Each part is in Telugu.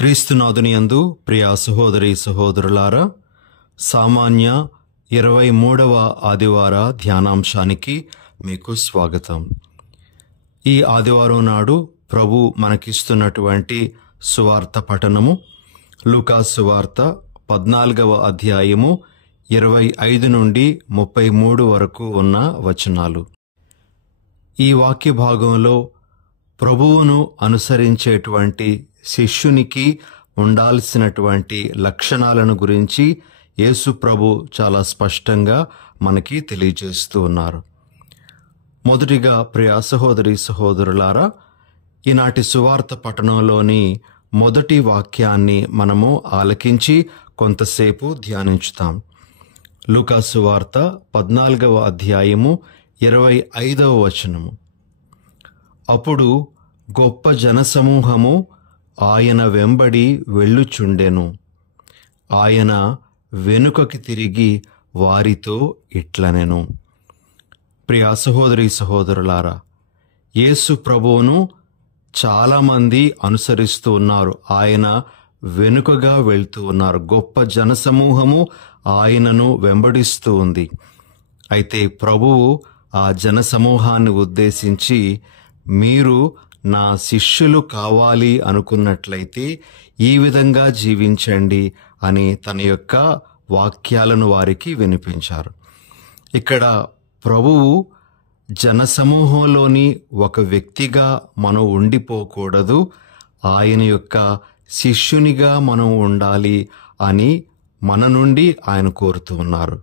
క్రీస్తునాథునియందు ప్రియ సహోదరి సహోదరులారా, సామాన్య 23వ ఆదివార ధ్యానాంశానికి మీకు స్వాగతం. ఈ ఆదివారం నాడు ప్రభు మనకిస్తున్నటువంటి సువార్త పఠనము లూకా సువార్త 14వ అధ్యాయము 25 నుండి 33 వరకు ఉన్న వచనాలు. ఈ వాక్య భాగంలో ప్రభువును అనుసరించేటువంటి శిష్యునికి ఉండాల్సినటువంటి లక్షణాలను గురించి యేసు ప్రభు చాలా స్పష్టంగా మనకి తెలియజేస్తూ ఉన్నారు. మొదటిగా ప్రియ సహోదరి సహోదరులారా, ఈనాటి సువార్త పఠనంలోని మొదటి వాక్యాన్ని మనము ఆలకించి కొంతసేపు ధ్యానించుతాం. లూకా సువార్త 14వ అధ్యాయము 25వ వచనము. అప్పుడు గొప్ప జనసమూహము ఆయన వెంబడి వెళ్ళుచుండెను. ఆయన వెనుకకి తిరిగి వారితో ఇట్లనెను. ప్రియ సహోదరి సహోదరులారా, యేసు ప్రభువును చాలామంది అనుసరిస్తూ ఉన్నారు. ఆయన వెనుకగా వెళ్తూ ఉన్నారు. గొప్ప జనసమూహము ఆయనను వెంబడిస్తూ ఉంది. అయితే ప్రభువు ఆ జనసమూహాన్ని ఉద్దేశించి, మీరు నా శిష్యులు కావాలి అనుకున్నట్లయితే ఈ విధంగా జీవించండి అని తన యొక్క వాక్యాలను వారికి వినిపించారు. ఇక్కడ ప్రభువు జనసమూహంలోని ఒక వ్యక్తిగా మనం ఉండిపోకూడదు, ఆయన యొక్క శిష్యునిగా మనం ఉండాలి అని మన నుండి ఆయన కోరుతూ ఉన్నారు.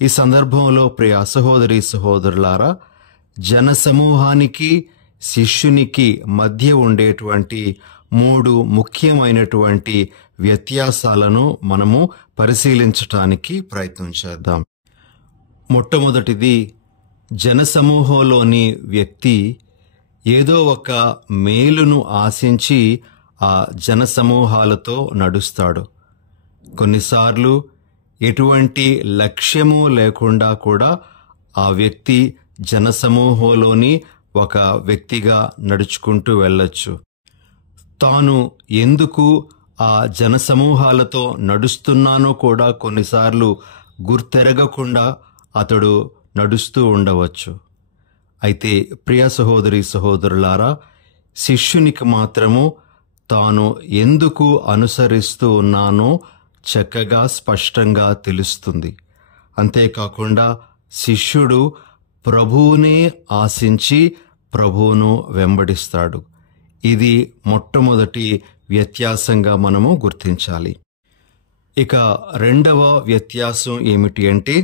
ఈ సందర్భంలో ప్రియ సహోదరి సహోదరులారా, జనసమూహానికి శిష్యునికి మధ్య ఉండేటువంటి 3 ముఖ్యమైనటువంటి వ్యత్యాసాలను మనము పరిశీలించటానికి ప్రయత్నం చేద్దాం. మొట్టమొదటిది, జనసమూహంలోని వ్యక్తి ఏదో ఒక మేలును ఆశించి ఆ జనసమూహాలతో నడుస్తాడు. కొన్నిసార్లు ఎటువంటి లక్ష్యము లేకుండా కూడా ఆ వ్యక్తి జనసమూహంలోని ఒక వ్యక్తిగా నడుచుకుంటూ వెళ్ళొచ్చు. తాను ఎందుకు ఆ జనసమూహాలతో నడుస్తున్నానో కూడా కొన్నిసార్లు గుర్తెరగకుండా అతడు నడుస్తూ ఉండవచ్చు. అయితే ప్రియ సహోదరి సహోదరులారా, శిష్యునికి మాత్రము తాను ఎందుకు అనుసరిస్తూ ఉన్నానో చక్కగా స్పష్టంగా తెలుస్తుంది. అంతేకాకుండా శిష్యుడు ప్రభువునే ఆశించి ప్రభువును వెంబడిస్తాడు. ఇది మొట్టమొదటి వ్యత్యాసంగా మనము గుర్తించాలి. ఇక రెండవ వ్యత్యాసం ఏమిటి అంటే,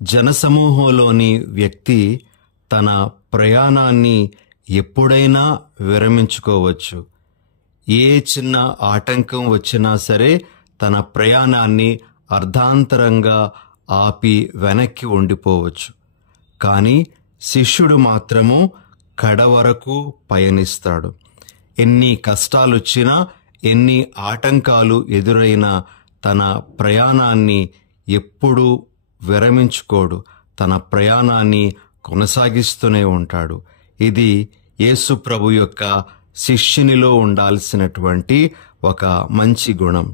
జనసమూహంలోని వ్యక్తి తన ప్రయాణాన్ని ఎప్పుడైనా విరమించుకోవచ్చు. ఏ చిన్న ఆటంకం వచ్చినా సరే తన ప్రయాణాన్ని అర్ధాంతరంగా ఆపి వెనక్కి ఉండిపోవచ్చు. కానీ శిష్యుడు మాత్రము కడవరకు పయనిస్తాడు. ఎన్ని కష్టాలొచ్చినా, ఎన్ని ఆటంకాలు ఎదురైనా తన ప్రయాణాన్ని ఎప్పుడూ విరమించుకోడు. తన ప్రయాణాన్ని కొనసాగిస్తూనే ఉంటాడు. ఇది యేసు ప్రభు యొక్క శిష్యునిలో ఉండాల్సినటువంటి ఒక మంచి గుణం.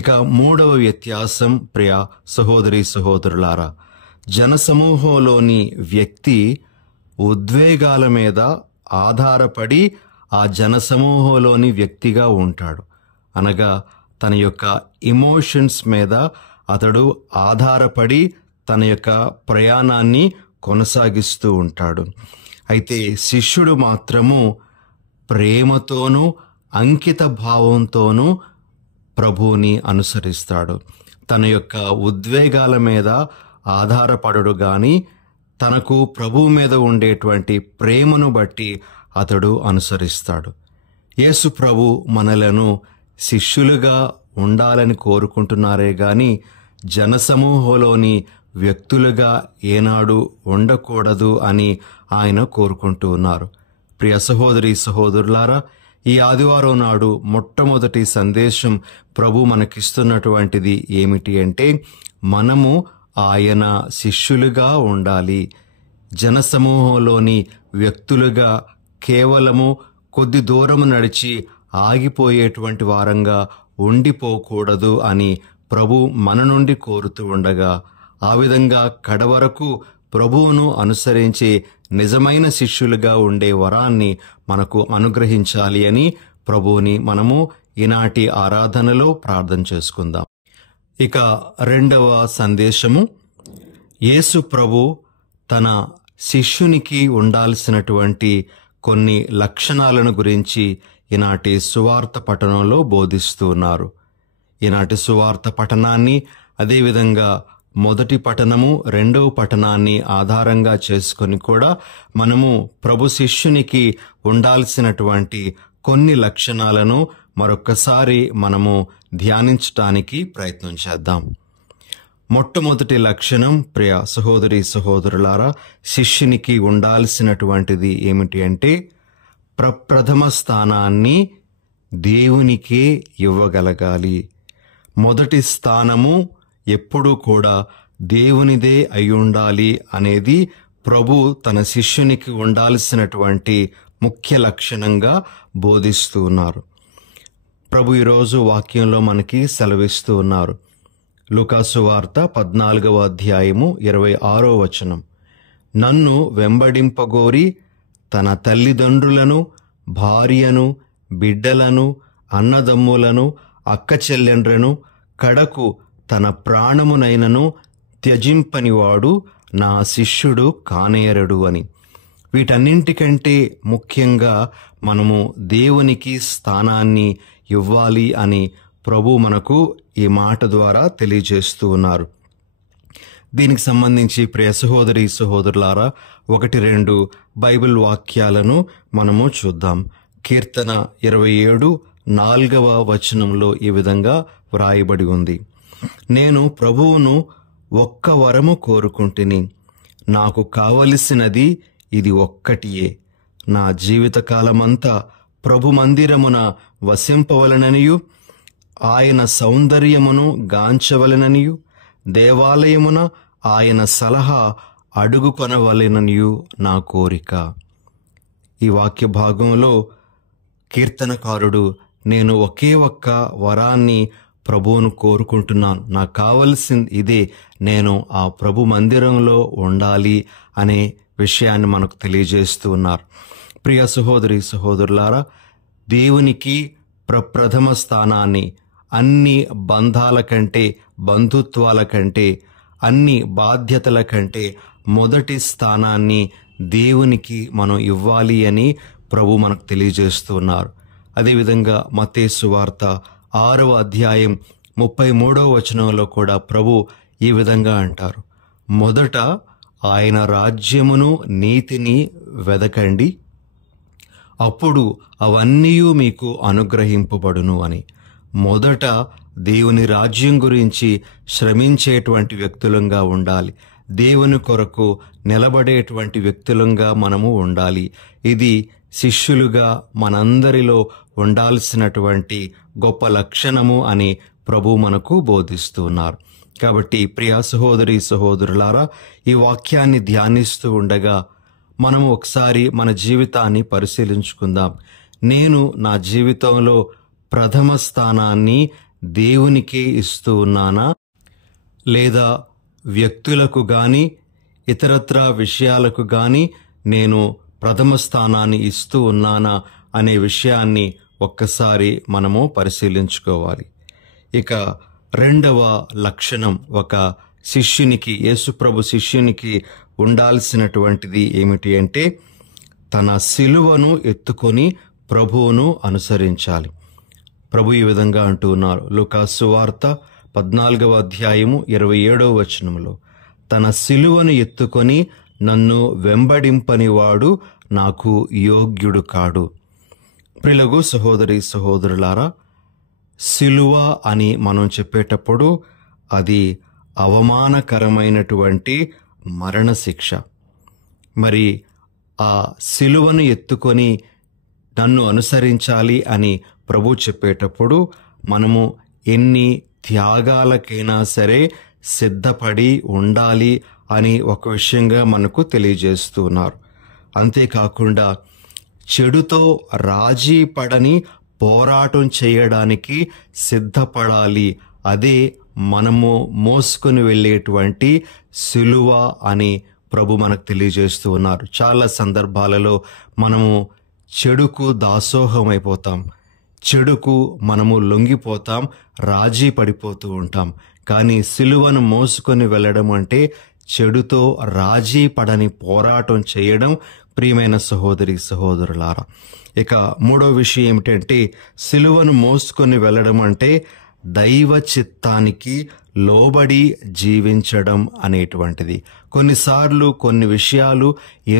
ఇక మూడవ వ్యత్యాసం ప్రియ సహోదరి సహోదరులారా, జనసమూహంలోని వ్యక్తి ఉద్వేగాల మీద ఆధారపడి ఆ జనసమూహంలోని వ్యక్తిగా ఉంటాడు. అనగా తన యొక్క ఎమోషన్స్ మీద అతడు ఆధారపడి తన యొక్క ప్రయాణాన్ని కొనసాగిస్తూ ఉంటాడు. అయితే శిష్యుడు మాత్రము ప్రేమతోనూ అంకిత భావంతోనూ ప్రభువుని అనుసరిస్తాడు. తన యొక్క ఉద్వేగాల మీద ఆధారపడడు గాని తనకు ప్రభువు మీద ఉండేటువంటి ప్రేమను బట్టి అతడు అనుసరిస్తాడు. యేసు ప్రభు మనలను శిష్యులుగా ఉండాలని కోరుకుంటున్నారే గాని జనసమూహంలోని వ్యక్తులుగా ఏనాడు ఉండకూడదు అని ఆయన కోరుకుంటూ ఉన్నారు. ప్రియ సహోదరి సహోదరులారా, ఈ ఆదివారం నాడు మొట్టమొదటి సందేశం ప్రభు మనకిస్తున్నటువంటిది ఏమిటి అంటే, మనము ఆయన శిష్యులుగా ఉండాలి. జనసమూహంలోని వ్యక్తులుగా కేవలము కొద్ది దూరం నడిచి ఆగిపోయేటువంటి వారంగా ఉండిపోకూడదు అని ప్రభు మన నుండి కోరుతూ ఉండగా, ఆ విధంగా కడవరకు ప్రభువును అనుసరించి నిజమైన శిష్యులుగా ఉండే వరాన్ని మనకు అనుగ్రహించాలి అని ప్రభువుని మనము ఈనాటి ఆరాధనలో ప్రార్థన చేసుకుందాం. ఇక రెండవ సందేశము, యేసు ప్రభు తన శిష్యునికి ఉండాల్సినటువంటి కొన్ని లక్షణాలను గురించి ఈనాటి సువార్త పఠనంలో బోధిస్తూ ఉన్నారు. ఈనాటి సువార్త పఠనాన్ని, అదేవిధంగా మొదటి పఠనము రెండవ పఠనాన్ని ఆధారంగా చేసుకొని కూడా మనము ప్రభు శిష్యునికి ఉండాల్సినటువంటి కొన్ని లక్షణాలను మరొక్కసారి మనము ధ్యానించటానికి ప్రయత్నం చేద్దాం. మొట్టమొదటి లక్షణం, ప్రియ సహోదరి సహోదరులారా, శిష్యునికి ఉండాల్సినటువంటిది ఏమిటి అంటే ప్రప్రథమ స్థానాన్ని దేవునికే ఇవ్వగలగాలి. మొదటి స్థానము ఎప్పుడూ కూడా దేవునిదే అయి ఉండాలి అనేది ప్రభు తన శిష్యునికి ఉండాల్సినటువంటి ముఖ్య లక్షణంగా బోధిస్తూ ఉన్నారు. ప్రభు ఈరోజు వాక్యంలో మనకి సెలవిస్తూ ఉన్నారు. లూకాసు వార్త 14వ అధ్యాయము 26వ వచనం, నన్ను వెంబడింపగోరి తన తల్లిదండ్రులను, భార్యను, బిడ్డలను, అన్నదమ్ములను, అక్క చెల్లెండ్రను, కడకు తన ప్రాణమునైనను త్యజింపనివాడు నా శిష్యుడు కానేరడు అని. వీటన్నింటికంటే ముఖ్యంగా మనము దేవునికి స్థానాన్ని ఇవ్వాలి అని ప్రభు మనకు ఈ మాట ద్వారా తెలియజేస్తూ ఉన్నారు. దీనికి సంబంధించి ప్రియ సహోదరి సహోదరులారా, 1-2 బైబిల్ వాక్యాలను మనము చూద్దాం. కీర్తన 27 4వ వచనంలో ఈ విధంగా వ్రాయబడి ఉంది, నేను ప్రభువును ఒక్క వరము కోరుకుంటుని, నాకు కావలసినది ఇది ఒక్కటియే, నా జీవితకాలమంతా ప్రభు మందిరమున వసింపవలననియు, ఆయన సౌందర్యమును గాంచవలననియు, దేవాలయమున ఆయన సలహా అడుగుకొనవలెననియు నా కోరిక. ఈ వాక్య భాగంలో కీర్తనకారుడు, నేను ఒకే ఒక్క వరాన్ని ప్రభువును కోరుకుంటున్నాను, నాకు కావలసింది ఇదే, నేను ఆ ప్రభు మందిరంలో ఉండాలి అనే విషయాన్ని మనకు తెలియజేస్తూ ఉన్నారు. ప్రియ సహోదరి సహోదరులారా, దేవునికి ప్రప్రథమ స్థానాన్ని అన్ని బంధాల కంటే, బంధుత్వాల కంటే, అన్ని బాధ్యతల కంటే మొదటి స్థానాన్ని దేవునికి మనం ఇవ్వాలి అని ప్రభు మనకు తెలియజేస్తూ ఉన్నారు. అదేవిధంగా మత్తయి సువార్త 6వ అధ్యాయం 33వ వచనంలో కూడా ప్రభు ఈ విధంగా అంటారు, మొదట ఆయన రాజ్యమును నీతిని వెదకండి, అప్పుడు అవన్నీ మీకు అనుగ్రహింపబడును అని. మొదట దేవుని రాజ్యం గురించి శ్రమించేటువంటి వ్యక్తులంగా ఉండాలి. దేవుని కొరకు నిలబడేటువంటి వ్యక్తులంగా మనము ఉండాలి. ఇది శిష్యులుగా మనందరిలో ఉండాల్సినటువంటి గొప్ప లక్షణము అని ప్రభు మనకు బోధిస్తూ ఉన్నారు. కాబట్టి ప్రియ సహోదరి సహోదరులారా, ఈ వాక్యాన్ని ధ్యానిస్తూ ఉండగా మనము ఒకసారి మన జీవితాన్ని పరిశీలించుకుందాం. నేను నా జీవితంలో ప్రథమ స్థానాన్ని దేవునికే ఇస్తూ ఉన్నానా, లేదా వ్యక్తులకు గాని ఇతరత్రా విషయాలకు గాని నేను ప్రథమ స్థానాన్ని ఇస్తూ ఉన్నానా అనే విషయాన్ని ఒక్కసారి మనము పరిశీలించుకోవాలి. ఇక రెండవ లక్షణం, ఒక శిష్యునికి, యేసుప్రభు శిష్యునికి ఉండాల్సినటువంటిది ఏమిటి అంటే తన సిలువను ఎత్తుకొని ప్రభువును అనుసరించాలి. ప్రభు ఈ విధంగా అంటూ ఉన్నారు. లూకాసు వార్త 14వ అధ్యాయము 27వ వచనంలో, తన సిలువను ఎత్తుకొని నన్ను వెంబడింపనివాడు నాకు యోగ్యుడు కాడు. ప్రియులకు సహోదరి సహోదరులారా, సిలువ అని మనం చెప్పేటప్పుడు అది అవమానకరమైనటువంటి మరణశిక్ష. మరి ఆ సిలువను ఎత్తుకొని నన్ను అనుసరించాలి అని ప్రభు చెప్పేటప్పుడు మనము ఎన్ని త్యాగాలకైనా సరే సిద్ధపడి ఉండాలి అని ఒక విషయంగా మనకు తెలియజేస్తున్నారు. అంతేకాకుండా చెడుతో రాజీ పడని పోరాటం చేయడానికి సిద్ధపడాలి. అదే మనము మోసుకొని వెళ్ళేటువంటి సిలువ అని ప్రభు మనకు తెలియజేస్తూ ఉన్నారు. చాలా సందర్భాలలో మనము చెడుకు దాసోహం అయిపోతాం, చెడుకు మనము లొంగిపోతాం, రాజీ పడిపోతూ ఉంటాం. కానీ సిలువను మోసుకొని వెళ్ళడం అంటే చెడుతో రాజీ పడని పోరాటం చేయడం. ప్రియమైన సహోదరి సహోదరులారా, ఇక మూడో విషయం ఏమిటంటే సిలువను మోసుకొని వెళ్ళడం అంటే దైవ చిత్తానికి లోబడి జీవించడం అనేటువంటిది. కొన్నిసార్లు కొన్ని విషయాలు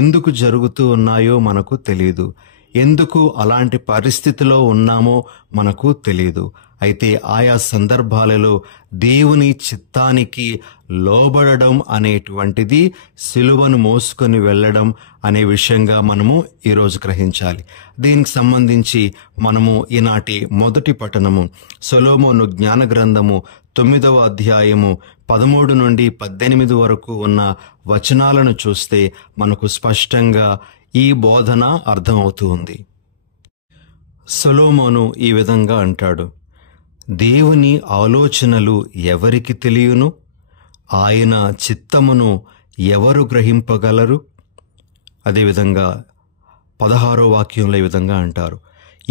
ఎందుకు జరుగుతూ ఉన్నాయో మనకు తెలియదు, ఎందుకు అలాంటి పరిస్థితిలో ఉన్నామో మనకు తెలియదు. అయితే ఆయా సందర్భాలలో దేవుని చిత్తానికి లోబడడం అనేటువంటిది సిలువను మోసుకొని వెళ్ళడం అనే విషయంగా మనము ఈరోజు గ్రహించాలి. దీనికి సంబంధించి మనము ఈనాటి మొదటి పఠనము సొలొమోను జ్ఞాన గ్రంథము 9వ అధ్యాయము 13 నుండి 18 వరకు ఉన్న వచనాలను చూస్తే మనకు స్పష్టంగా ఈ బోధన అర్థమవుతూ ఉంది. సొలొమోను ఈ విధంగా అంటాడు, దేవుని ఆలోచనలు ఎవరికి తెలియను? ఆయన చిత్తమును ఎవరు గ్రహింపగలరు? అదేవిధంగా 16వ వాక్యంలో ఈ విధంగా అంటారు,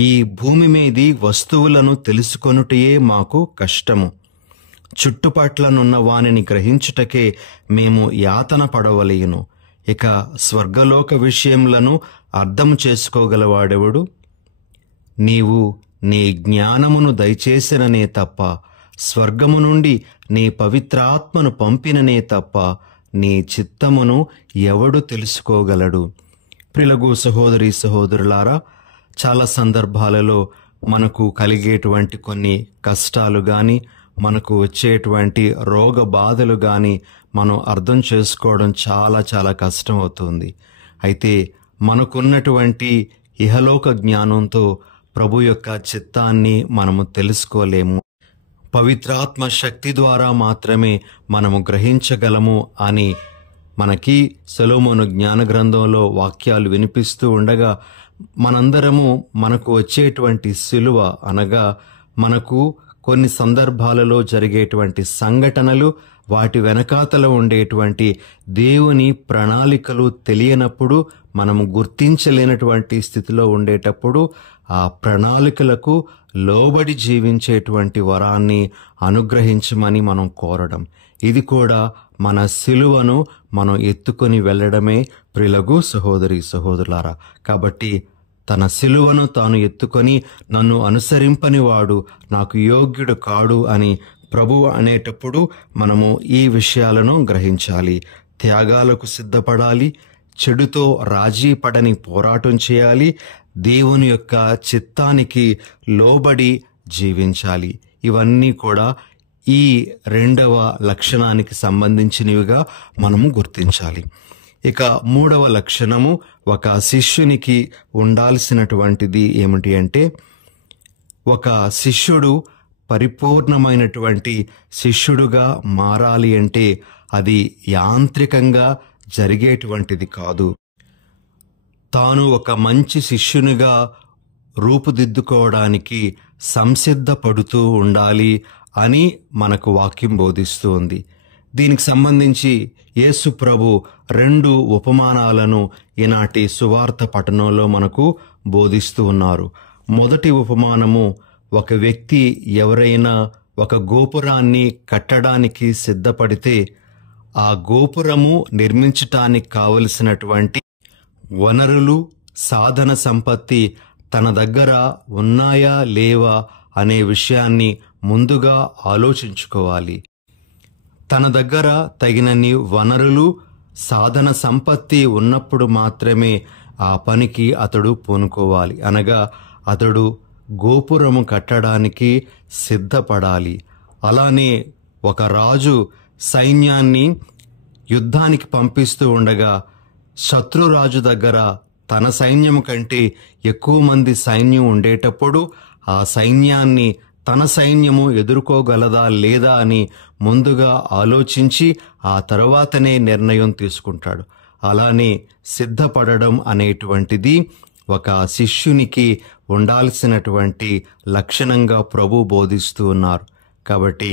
ఈ భూమి మీది వస్తువులను తెలుసుకొనుటయే మాకు కష్టము, చుట్టుపట్లనున్న వానిని గ్రహించుటకే మేము యాతన పడవలెను. ఇక స్వర్గలోక విషయములను అర్థం చేసుకోగలవాడెవడు? నీవు నీ జ్ఞానమును దయచేసిననే తప్ప, స్వర్గము నుండి నీ పవిత్రాత్మను పంపిననే తప్ప నీ చిత్తమును ఎవడు తెలుసుకోగలడు? ప్రిలగు సహోదరి సహోదరులారా, చాలా సందర్భాలలో మనకు కలిగేటువంటి కొన్ని కష్టాలు కానీ, మనకు వచ్చేటువంటి రోగ బాధలు కానీ మనం అర్థం చేసుకోవడం చాలా చాలా కష్టం అవుతుంది. అయితే మనకున్నటువంటి ఇహలోక జ్ఞానంతో ప్రభు యొక్క చిత్తాన్ని మనము తెలుసుకోలేము. పవిత్రాత్మ శక్తి ద్వారా మాత్రమే మనము గ్రహించగలము అని మనకి సొలొమోను జ్ఞాన గ్రంథంలో వాక్యాలు వినిపిస్తూ ఉండగా, మనందరము మనకు వచ్చేటువంటి సిలువ అనగా మనకు కొన్ని సందర్భాలలో జరిగేటువంటి సంఘటనలు, వాటి వెనకాతల ఉండేటువంటి దేవుని ప్రణాళికలు తెలియనప్పుడు, మనము గుర్తించలేనటువంటి స్థితిలో ఉండేటప్పుడు ఆ ప్రణాళికలకు లోబడి జీవించేటువంటి వరాన్ని అనుగ్రహించమని మనం కోరడం. ఇది కూడా మన సిలువను మనం ఎత్తుకొని వెళ్ళడమే ప్రిలగు సహోదరి సహోదరులారా. కాబట్టి తన సిలువను తాను ఎత్తుకొని నన్ను అనుసరింపని వాడు నాకు యోగ్యుడు కాడు అని ప్రభువు అనేటప్పుడు మనము ఈ విషయాలను గ్రహించాలి. త్యాగాలకు సిద్ధపడాలి, చెడుతో రాజీ పడని పోరాటం చేయాలి, దేవుని యొక్క చిత్తానికి లోబడి జీవించాలి. ఇవన్నీ కూడా ఈ రెండవ లక్షణానికి సంబంధించినవిగా మనము గుర్తించాలి. ఇక మూడవ లక్షణము ఒక శిష్యునికి ఉండాల్సినటువంటిది ఏమిటి అంటే, ఒక శిష్యుడు పరిపూర్ణమైనటువంటి శిష్యుడుగా మారాలి అంటే అది యాంత్రికంగా జరిగేటువంటిది కాదు. తాను ఒక మంచి శిష్యునిగా రూపుదిద్దుకోవడానికి సంసిద్ధపడుతూ ఉండాలి అని మనకు వాక్యం బోధిస్తూ ఉంది. దీనికి సంబంధించి యేసు ప్రభు 2 ఉపమానాలను ఈనాటి సువార్త పఠనంలో మనకు బోధిస్తూ ఉన్నారు. మొదటి ఉపమానము, ఒక వ్యక్తి ఎవరైనా ఒక గోపురాన్ని కట్టడానికి సిద్ధపడితే ఆ గోపురము నిర్మించటానికి కావలసినటువంటి వనరులు, సాధన సంపత్తి తన దగ్గర ఉన్నాయా లేవా అనే విషయాన్ని ముందుగా ఆలోచించుకోవాలి. తన దగ్గర తగినన్ని వనరులు, సాధన సంపత్తి ఉన్నప్పుడు మాత్రమే ఆ పనికి అతడు పూనుకోవాలి. అనగా అతడు గోపురము కట్టడానికి సిద్ధపడాలి. అలానే ఒక రాజు సైన్యాన్ని యుద్ధానికి పంపిస్తూ ఉండగా శత్రురాజు దగ్గర తన సైన్యం కంటే ఎక్కువ మంది సైన్యం ఉండేటప్పుడు ఆ సైన్యాన్ని తన సైన్యము ఎదుర్కోగలదా లేదా అని ముందుగా ఆలోచించి ఆ తర్వాతనే నిర్ణయం తీసుకుంటాడు. అలానే సిద్ధపడడం అనేటువంటిది ఒక శిష్యునికి ఉండాల్సినటువంటి లక్షణంగా ప్రభు బోధిస్తూ ఉన్నారు. కాబట్టి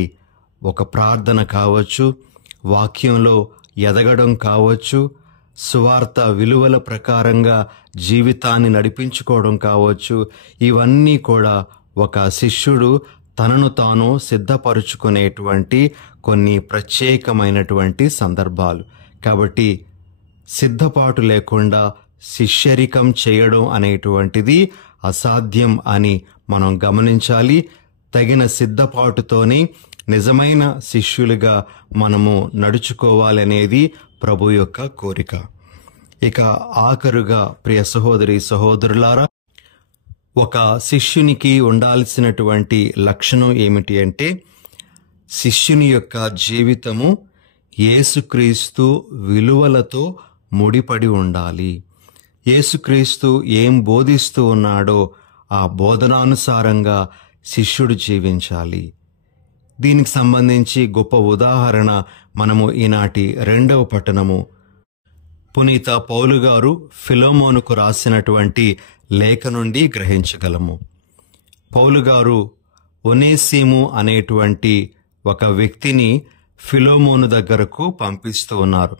ఒక ప్రార్థన కావచ్చు, వాక్యంలో ఎదగడం కావచ్చు, సువార్త విలువల ప్రకారంగా జీవితాన్ని నడిపించుకోవడం కావచ్చు, ఇవన్నీ కూడా ఒక శిష్యుడు తనను తాను సిద్ధపరుచుకునేటువంటి కొన్ని ప్రత్యేకమైనటువంటి సందర్భాలు. కాబట్టి సిద్ధపాటు లేకుండా శిష్యరికం చేయడం అనేటువంటిది అసాధ్యం అని మనం గమనించాలి. తగిన సిద్ధపాటుతోనే నిజమైన శిష్యులుగా మనము నడుచుకోవాలనేది ప్రభు యొక్క కోరిక. ఇక ఆఖరుగా ప్రియ సహోదరి సహోదరులారా, ఒక శిష్యునికి ఉండాల్సినటువంటి లక్షణం ఏమిటి అంటే, శిష్యుని యొక్క జీవితము యేసుక్రీస్తు విలువలతో ముడిపడి ఉండాలి. యేసుక్రీస్తు ఏం బోధిస్తూ ఉన్నాడో ఆ బోధనానుసారంగా శిష్యుడు జీవించాలి. దీనికి సంబంధించి గొప్ప ఉదాహరణ మనము ఈనాటి 2వ పట్టణము పునీత పౌలు గారు ఫిలోమోనుకు రాసినటువంటి లేఖ నుండి గ్రహించగలము. పౌలు గారు ఒనేసిము అనేటువంటి ఒక వ్యక్తిని ఫిలోమోను దగ్గరకు పంపిస్తూ ఉన్నారు.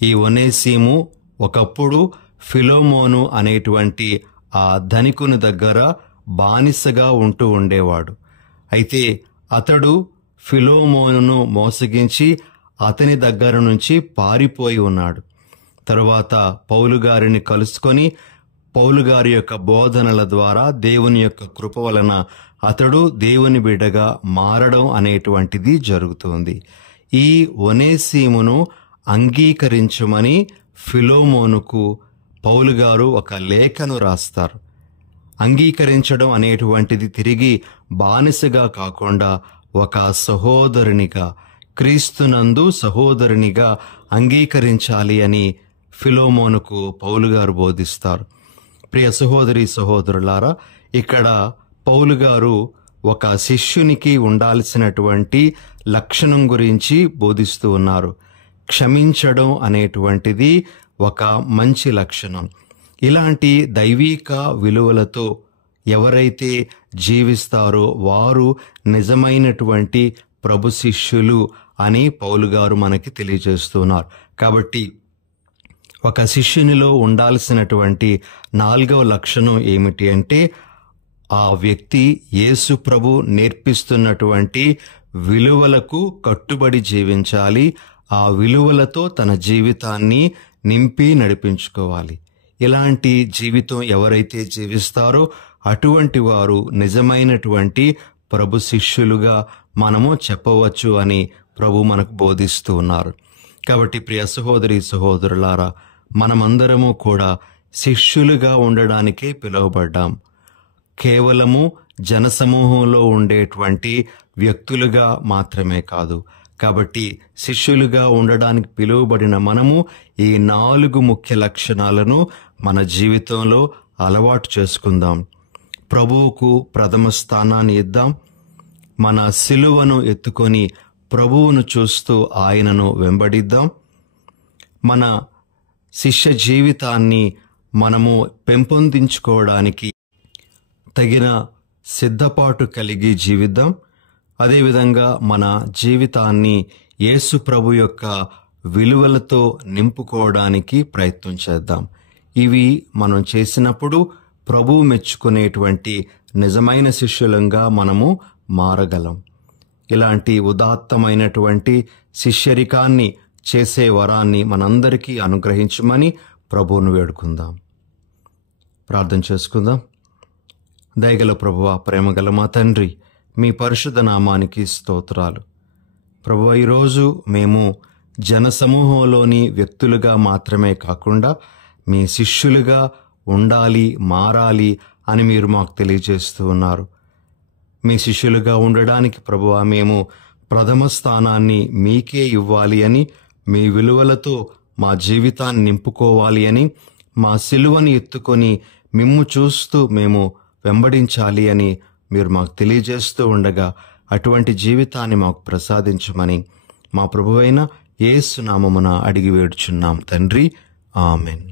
ఈ ఒనేసిము ఒకప్పుడు ఫిలోమోను అనేటువంటి ఆ ధనికుని దగ్గర బానిసగా ఉంటూ ఉండేవాడు. అయితే అతడు ఫిలోమోనును మోసగించి అతని దగ్గర నుంచి పారిపోయి ఉన్నాడు. తరువాత పౌలు గారిని కలుసుకొని పౌలు గారి యొక్క బోధనల ద్వారా దేవుని యొక్క కృప వలన అతడు దేవుని బిడ్డగా మారడం అనేటువంటిది జరుగుతుంది. ఈ ఒనేసిమును అంగీకరించమని ఫిలోమోనుకు పౌలు గారు ఒక లేఖను రాస్తారు. అంగీకరించడం అనేటువంటిది తిరిగి బానిసగా కాకుండా ఒక సహోదరునిగా, క్రీస్తునందు సహోదరునిగా అంగీకరించాలి అని ఫిలోమోనుకు పౌలు గారు బోధిస్తారు. ప్రియ సహోదరి సహోదరులారా, ఇక్కడ పౌలు గారు ఒక శిష్యునికి ఉండాల్సినటువంటి లక్షణం గురించి బోధిస్తూ ఉన్నారు. క్షమించడం అనేటువంటిది ఒక మంచి లక్షణం. ఇలాంటి దైవీక విలువలతో ఎవరైతే జీవిస్తారో వారు నిజమైనటువంటి ప్రభు శిష్యులు అని పౌలు గారు మనకి తెలియజేస్తున్నారు. కాబట్టి ఒక శిష్యునిలో ఉండాల్సినటువంటి 4వ లక్షణం ఏమిటి అంటే, ఆ వ్యక్తి యేసు ప్రభు నేర్పిస్తున్నటువంటి విలువలకు కట్టుబడి జీవించాలి. ఆ విలువలతో తన జీవితాన్ని నింపి నడిపించుకోవాలి. ఇలాంటి జీవితం ఎవరైతే జీవిస్తారో అటువంటి వారు నిజమైనటువంటి ప్రభు శిష్యులుగా మనము చెప్పవచ్చు అని ప్రభు మనకు బోధిస్తూ ఉన్నారు. కాబట్టి ప్రియ సహోదరి సహోదరులారా, మనమందరము కూడా శిష్యులుగా ఉండడానికే పిలువబడ్డాం. కేవలము జనసమూహంలో ఉండేటువంటి వ్యక్తులుగా మాత్రమే కాదు. కాబట్టి శిష్యులుగా ఉండడానికి పిలువబడిన మనము ఈ 4 ముఖ్య లక్షణాలను మన జీవితంలో అలవాటు చేసుకుందాం. ప్రభువుకు ప్రథమ స్థానాన్ని ఇద్దాం. మన సిలువను ఎత్తుకొని ప్రభువును చూస్తూ ఆయనను వెంబడిద్దాం. మన శిష్య జీవితాన్ని మనము పెంపొందించుకోవడానికి తగిన సిద్ధపాటు కలిగి జీవిద్దాం. అదేవిధంగా మన జీవితాన్ని యేసు ప్రభు యొక్క విలువలతో నింపుకోవడానికి ప్రయత్నం చేద్దాం. ఇవి మనం చేసినప్పుడు ప్రభువు మెచ్చుకునేటువంటి నిజమైన శిష్యులంగా మనము మారగలం. ఇలాంటి ఉదాత్తమైనటువంటి శిష్యరికాన్ని చేసే వరాన్ని మనందరికీ అనుగ్రహించమని ప్రభువును వేడుకుందాం. ప్రార్థన చేసుకుందాం. దయగల ప్రభువా, ప్రేమగల మా తండ్రి, మీ పరిశుద్ధ నామానికి స్తోత్రాలు. ప్రభువా, ఈరోజు మేము జనసమూహంలోని వ్యక్తులుగా మాత్రమే కాకుండా మీ శిష్యులుగా ఉండాలి, మారాలి అని మీరు మాకు తెలియజేస్తూ ఉన్నారు. మీ శిష్యులుగా ఉండడానికి ప్రభువా మేము ప్రథమ స్థానాన్ని మీకే ఇవ్వాలి అని, మీ విలువలతో మా జీవితాన్ని నింపుకోవాలి అని, మా సిలువని ఎత్తుకొని మిమ్ము చూస్తూ మేము వెంబడించాలి అని మీరు మాకు తెలియజేస్తూ ఉండగా అటువంటి జీవితాన్ని మాకు ప్రసాదించమని మా ప్రభువైన యేసు నామమున అడిగి వేడుచున్నాం తండ్రి. ఆమెన్.